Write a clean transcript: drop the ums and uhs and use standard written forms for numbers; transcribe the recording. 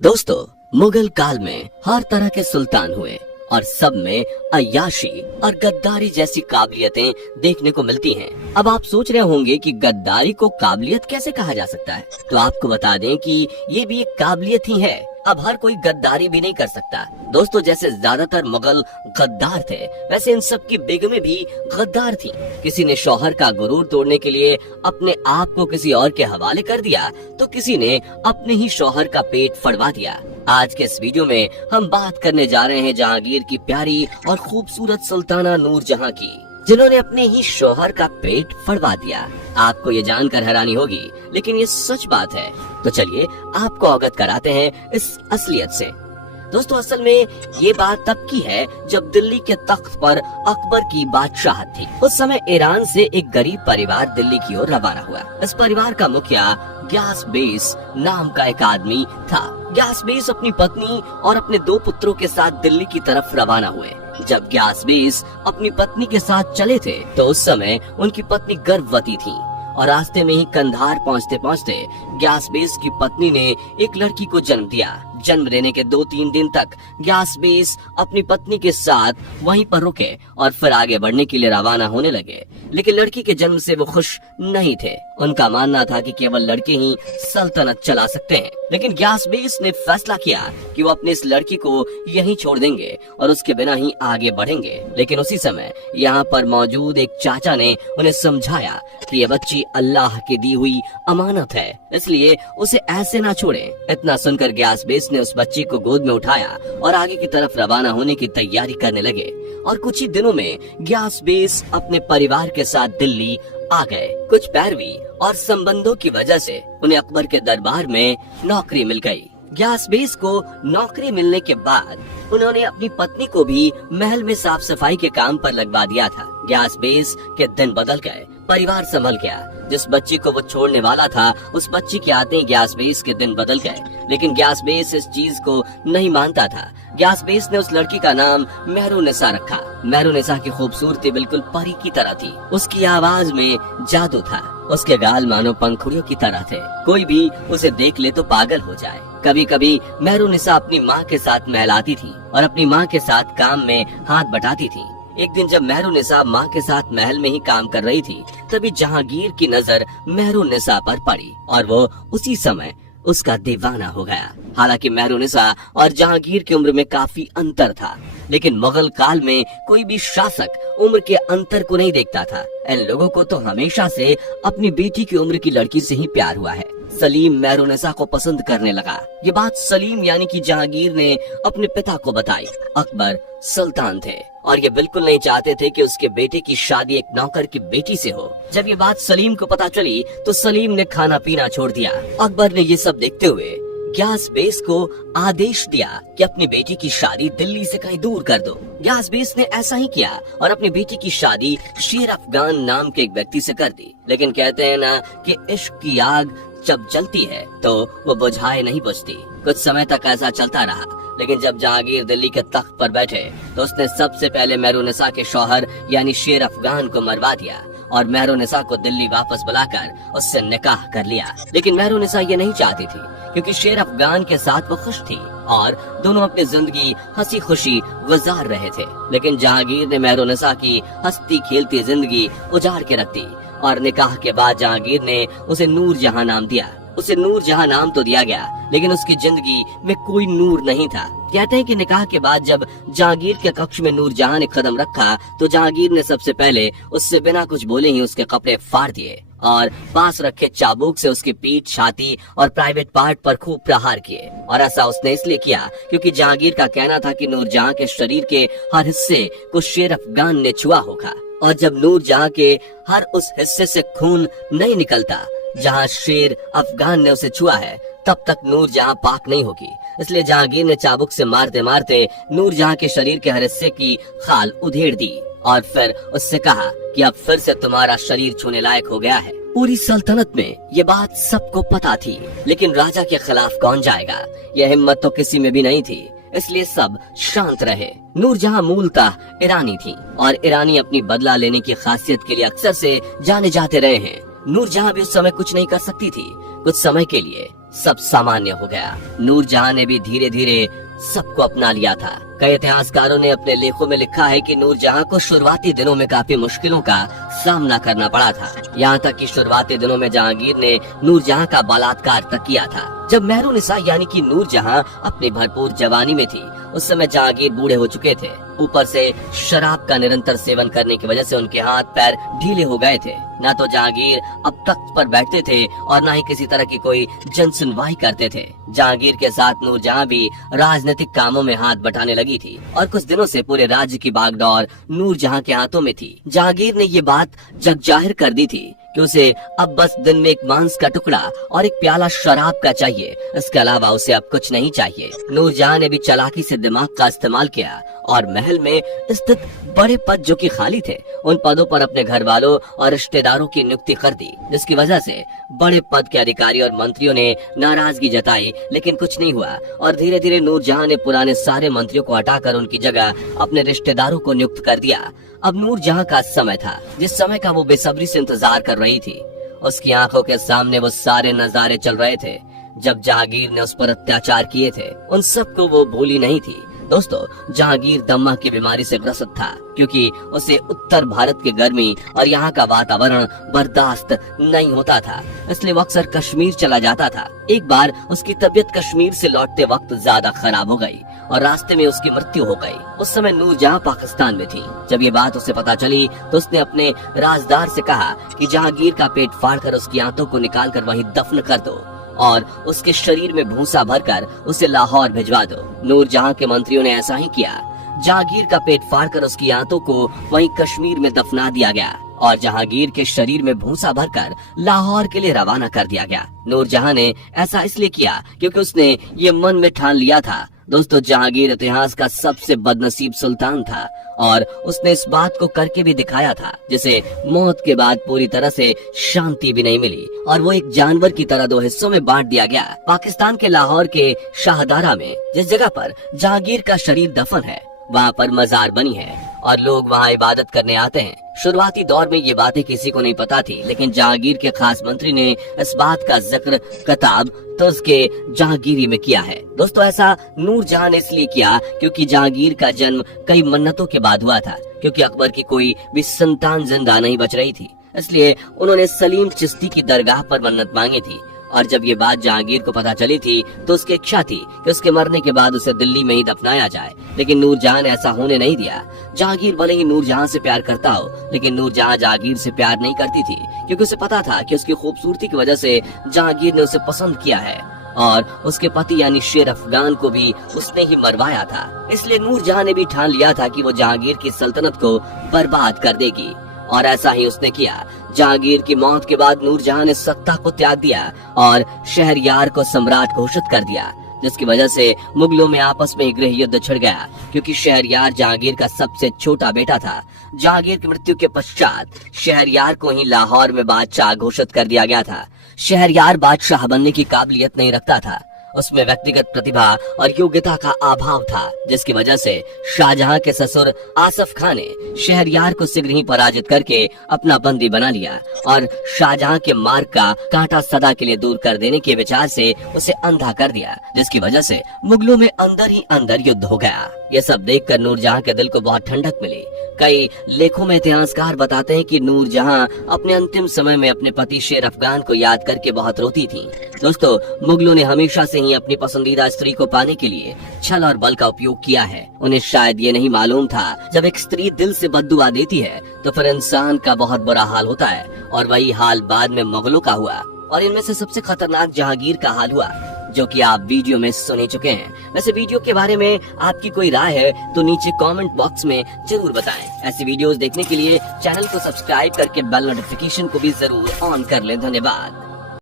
दोस्तों, मुगल काल में हर तरह के सुल्तान हुए और सब में अय्याशी और गद्दारी जैसी काबिलियतें देखने को मिलती हैं। अब आप सोच रहे होंगे कि गद्दारी को काबिलियत कैसे कहा जा सकता है, तो आपको बता दें कि ये भी एक काबिलियत ही है। अब हर कोई गद्दारी भी नहीं कर सकता। दोस्तों, जैसे ज्यादातर मुगल गद्दार थे, वैसे इन सब की बेगमें भी गद्दार थीं। किसी ने शौहर का गुरूर तोड़ने के लिए अपने आप को किसी और के हवाले कर दिया, तो किसी ने अपने ही शौहर का पेट फड़वा दिया। आज के इस वीडियो में हम बात करने जा रहे हैं जहांगीर की प्यारी और खूबसूरत सुल्ताना नूरजहां की, जिन्होंने अपने ही शौहर का पेट फड़वा दिया। आपको ये जानकर हैरानी होगी, लेकिन ये सच बात है। तो चलिए आपको अवगत कराते हैं इस असलियत से। दोस्तों, असल में ये बात तब की है जब दिल्ली के तख्त पर अकबर की बादशाहत थी। उस समय ईरान से एक गरीब परिवार दिल्ली की ओर रवाना हुआ। इस परिवार का मुखिया ग्यासबेस नाम का एक आदमी था। ग्यासबेस अपनी पत्नी और अपने 2 पुत्रों के साथ दिल्ली की तरफ रवाना हुए। जब ग्यासबेस अपनी पत्नी के साथ चले थे, तो उस समय उनकी पत्नी गर्भवती थी और रास्ते में ही कंधार पहुंचते पहुंचते ग्यासबेस की पत्नी ने एक लड़की को जन्म दिया। जन्म देने के 2-3 दिन तक ग्यासबेस अपनी पत्नी के साथ वहीं पर रुके और फिर आगे बढ़ने के लिए रवाना होने लगे। लेकिन लड़की के जन्म से वो खुश नहीं थे। उनका मानना था कि केवल लड़के ही सल्तनत चला सकते हैं। लेकिन ग्यासबेस ने फैसला किया कि वो अपनी इस लड़की को यहीं छोड़ देंगे और उसके बिना ही आगे बढ़ेंगे। लेकिन उसी समय यहाँ पर मौजूद एक चाचा ने उन्हें समझाया कि ये बच्ची अल्लाह की दी हुई अमानत है, इसलिए उसे ऐसे ना छोड़ें। इतना सुनकर ग्यासबेस ने उस बच्ची को गोद में उठाया और आगे की तरफ रवाना होने की तैयारी करने लगे। और कुछ ही दिनों में ग्यासबेस अपने परिवार के साथ दिल्ली आ गए। कुछ पैरवी और संबंधों की वजह से उन्हें अकबर के दरबार में नौकरी मिल गई। ग्यासबेस को नौकरी मिलने के बाद उन्होंने अपनी पत्नी को भी महल में साफ सफाई के काम पर लगवा दिया था। ग्यासबेस के दिन बदल गए, परिवार संभल गया। जिस बच्ची को वो छोड़ने वाला था, उस बच्ची के आते ही ग्यासबेस के दिन बदल गए। लेकिन ग्यासबेस इस चीज को नहीं मानता था। ग्यासबेस ने उस लड़की का नाम मेहरुन्निसा रखा। मेहरुन्निसा की खूबसूरती बिल्कुल परी की तरह थी। उसकी आवाज में जादू था। उसके गाल मानो पंखुड़ियों की तरह थे। कोई भी उसे देख ले तो पागल हो जाए। कभी कभी मेहरुन्निसा अपनी माँ के साथ महल आती थी और अपनी माँ के साथ काम में हाथ बटाती थी। एक दिन जब मेहरुन्निसा माँ के साथ महल में ही काम कर रही थी, तभी जहांगीर की नजर मेहरुन्निसा पर पड़ी और वो उसी समय उसका दीवाना हो गया। हालांकि मेहरुन्निसा और जहांगीर की उम्र में काफी अंतर था, लेकिन मुगल काल में कोई भी शासक उम्र के अंतर को नहीं देखता था। इन लोगों को तो हमेशा से अपनी बेटी की उम्र की लड़की से ही प्यार हुआ है। सलीम मेहरुन्निसा को पसंद करने लगा। ये बात सलीम यानी कि जहांगीर ने अपने पिता को बताई। अकबर सुल्तान थे और ये बिल्कुल नहीं चाहते थे कि उसके बेटे की शादी एक नौकर की बेटी से हो। जब ये बात सलीम को पता चली, तो सलीम ने खाना पीना छोड़ दिया। अकबर ने ये सब देखते हुए ग्यासबेस को आदेश दिया कि अपनी बेटी की शादी दिल्ली से कहीं दूर कर दो। ग्यासबेस ने ऐसा ही किया और अपनी बेटी की शादी शेर अफगान नाम के एक व्यक्ति से कर दी। लेकिन कहते हैं ना कि इश्क की आग जब जलती है तो वो बुझाए नहीं बुझती। कुछ समय तक ऐसा चलता रहा, लेकिन जब जहांगीर दिल्ली के तख्त पर बैठे, तो उसने सबसे पहले मेहरुन्निसा के शौहर यानी शेर अफगान को मरवा दिया और मेहरुन्निसा को दिल्ली वापस बुलाकर उससे निकाह कर लिया। लेकिन मेहरुन्निसा ये नहीं चाहती थी, क्योंकि शेर अफगान के साथ वो खुश थी और दोनों अपनी जिंदगी हंसी खुशी गुजार रहे थे। लेकिन जहांगीर ने मेहरुन्निसा की हंसती खेलती जिंदगी उजाड़ के रख दी और निकाह के बाद जहांगीर ने उसे नूरजहां नाम दिया। उसे नूरजहां नाम तो दिया गया, लेकिन उसकी जिंदगी में कोई नूर नहीं था। कहते हैं कि निकाह के बाद जब जहांगीर के कक्ष में नूरजहां ने कदम रखा, तो जहांगीर ने सबसे पहले उससे बिना कुछ बोले ही उसके कपड़े फाड़ दिए और पास रखे चाबुक से उसकी पीठ, छाती और प्राइवेट पार्ट पर खूब प्रहार किए। और ऐसा उसने इसलिए किया क्योंकि जहांगीर का कहना था कि नूरजहां के शरीर के हर हिस्से को शेर अफगान ने छुआ होगा, और जब नूरजहां के हर उस हिस्से से खून नहीं निकलता जहां शेर अफगान ने उसे छुआ है, तब तक नूरजहां पाक नहीं होगी। इसलिए जहांगीर ने चाबुक से मारते मारते नूरजहां के शरीर के हर हिस्से की खाल उधेड़ दी और फिर उससे कहा कि अब फिर से तुम्हारा शरीर छूने लायक हो गया है। पूरी सल्तनत में ये बात सबको पता थी, लेकिन राजा के खिलाफ कौन जाएगा, यह हिम्मत तो किसी में भी नहीं थी। इसलिए सब शांत रहे। नूरजहां मूलतः ईरानी थी और ईरानी अपनी बदला लेने की खासियत के लिए अक्सर से जाने जाते रहे हैं। नूरजहां भी उस समय कुछ नहीं कर सकती थी। कुछ समय के लिए सब सामान्य हो गया। नूरजहां ने भी धीरे धीरे सबको अपना लिया था। कई इतिहासकारों ने अपने लेखों में लिखा है कि नूरजहां को शुरुआती दिनों में काफी मुश्किलों का सामना करना पड़ा था। यहाँ तक कि शुरुआती दिनों में जहांगीर ने नूरजहां का बलात्कार तक किया था। जब मेहरुनिसा यानी कि नूरजहां अपनी भरपूर जवानी में थी, उस समय जहांगीर बूढ़े हो चुके थे। ऊपर से शराब का निरंतर सेवन करने की वजह से उनके हाथ पैर ढीले हो गए थे। न तो जहांगीर अब तख्त पर बैठते थे और न ही किसी तरह की कोई जन सुनवाई करते थे। जहांगीर के साथ नूरजहां भी राजनीतिक कामों में हाथ बटाने लगी थी और कुछ दिनों से पूरे राज्य की बागडोर नूरजहां के हाथों में थी। जहांगीर ने ये बात जग जाहिर कर दी थी कि उसे अब बस दिन में एक मांस का टुकड़ा और एक प्याला शराब का चाहिए, इसके अलावा उसे अब कुछ नहीं चाहिए। नूरजहां ने भी चालाकी से दिमाग का इस्तेमाल किया और महल में स्थित बड़े पद जो कि खाली थे, उन पदों पर अपने घर वालों और रिश्तेदारों की नियुक्ति कर दी, जिसकी वजह से बड़े पद के अधिकारी और मंत्रियों ने नाराजगी जताई, लेकिन कुछ नहीं हुआ। और धीरे धीरे नूरजहां ने पुराने सारे मंत्रियों को हटाकर उनकी जगह अपने रिश्तेदारों को नियुक्त कर दिया। अब नूरजहां का समय था, जिस समय का वो बेसब्री से इंतजार कर रही थी। उसकी आंखों के सामने वो सारे नजारे चल रहे थे जब जहांगीर ने उस पर अत्याचार किए थे। उन सब को वो भूली नहीं थी। दोस्तों, जहांगीर दमा की बीमारी से ग्रसित था क्योंकि उसे उत्तर भारत की गर्मी और यहाँ का वातावरण बर्दाश्त नहीं होता था, इसलिए वो अक्सर कश्मीर चला जाता था। एक बार उसकी तबीयत कश्मीर से लौटते वक्त ज्यादा खराब हो गई और रास्ते में उसकी मृत्यु हो गई। उस समय नूरजहां पाकिस्तान में थी। जब ये बात उसे पता चली तो उसने अपने राजदार से कहा कि जहांगीर का पेट फाड़कर उसकी आंतों को निकालकर वहीं दफन कर दो और उसके शरीर में भूसा भरकर उसे लाहौर भिजवा दो। नूरजहां के मंत्रियों ने ऐसा ही किया। जहांगीर का पेट फाड़कर उसकी आंतों को वहीं कश्मीर में दफना दिया गया और जहांगीर के शरीर में भूसा भरकर लाहौर के लिए रवाना कर दिया गया। नूरजहां ने ऐसा इसलिए किया क्योंकि उसने ये मन में ठान लिया था। दोस्तों, जहांगीर इतिहास का सबसे बदनसीब सुल्तान था और उसने इस बात को करके भी दिखाया था, जिसे मौत के बाद पूरी तरह से शांति भी नहीं मिली और वो एक जानवर की तरह दो हिस्सों में बांट दिया गया। पाकिस्तान के लाहौर के शाहदारा में जिस जगह पर जहांगीर का शरीर दफन है, वहाँ पर मजार बनी है और लोग वहाँ इबादत करने आते हैं। शुरुआती दौर में ये बातें किसी को नहीं पता थी, लेकिन जहांगीर के खास मंत्री ने इस बात का जिक्र किताब तुर्क के जहांगीरी में किया है। दोस्तों, ऐसा नूरजहां ने इसलिए किया क्योंकि जहांगीर का जन्म कई मन्नतों के बाद हुआ था, क्योंकि अकबर की कोई भी संतान जिंदा नहीं बच रही थी। इसलिए उन्होंने सलीम चिश्ती की दरगाह पर मन्नत मांगी थी और जब ये बात जहांगीर को पता चली थी तो उसकी इच्छा थी कि उसके मरने के बाद उसे दिल्ली में ही दफनाया जाए, लेकिन नूरजहां ने ऐसा होने नहीं दिया। जहांगीर भले ही नूरजहां से प्यार करता हो, लेकिन नूरजहां जहांगीर से प्यार नहीं करती थी, क्योंकि उसे पता था कि उसकी खूबसूरती की वजह से जहांगीर ने उसे पसंद किया है और उसके पति यानी शेर अफगान को भी उसने ही मरवाया था। इसलिए नूरजहां ने भी ठान लिया था कि वो जहांगीर की सल्तनत को बर्बाद कर देगी और ऐसा ही उसने किया। जहांगीर की मौत के बाद नूरजहां ने सत्ता को त्याग दिया और शहरयार को सम्राट घोषित कर दिया, जिसकी वजह से मुगलों में आपस में गृह युद्ध छिड़ गया, क्योंकि शहरयार जहांगीर का सबसे छोटा बेटा था। जहांगीर की मृत्यु के पश्चात शहरयार को ही लाहौर में बादशाह घोषित कर दिया गया था। शहरयार बादशाह बनने की काबिलियत नहीं रखता था, उसमें व्यक्तिगत प्रतिभा और योग्यता का अभाव था, जिसकी वजह से शाहजहां के ससुर आसफ खान ने शहरयार को शीघ्र ही पराजित करके अपना बंदी बना लिया और शाहजहां के मार्ग का कांटा सदा के लिए दूर कर देने के विचार से उसे अंधा कर दिया, जिसकी वजह से मुगलों में अंदर ही अंदर युद्ध हो गया। ये सब देखकर नूरजहां के दिल को बहुत ठंडक मिली। कई लेखों में इतिहासकार बताते हैं कि नूरजहां अपने अंतिम समय में अपने पति शेर अफगान को याद करके बहुत रोती थी। दोस्तों, मुगलों ने हमेशा से ही अपनी पसंदीदा स्त्री को पाने के लिए छल और बल का उपयोग किया है। उन्हें शायद ये नहीं मालूम था, जब एक स्त्री दिल से बद्दुआ देती है तो फिर इंसान का बहुत बुरा हाल होता है, और वही हाल बाद में मुगलों का हुआ। और इनमें से सबसे खतरनाक जहांगीर का हाल हुआ, जो कि आप वीडियो में सुन ही चुके हैं। वैसे वीडियो के बारे में आपकी कोई राय है तो नीचे कमेंट बॉक्स में जरूर बताएं। ऐसी वीडियोस देखने के लिए चैनल को सब्सक्राइब करके बेल नोटिफिकेशन को भी जरूर ऑन कर लें। धन्यवाद।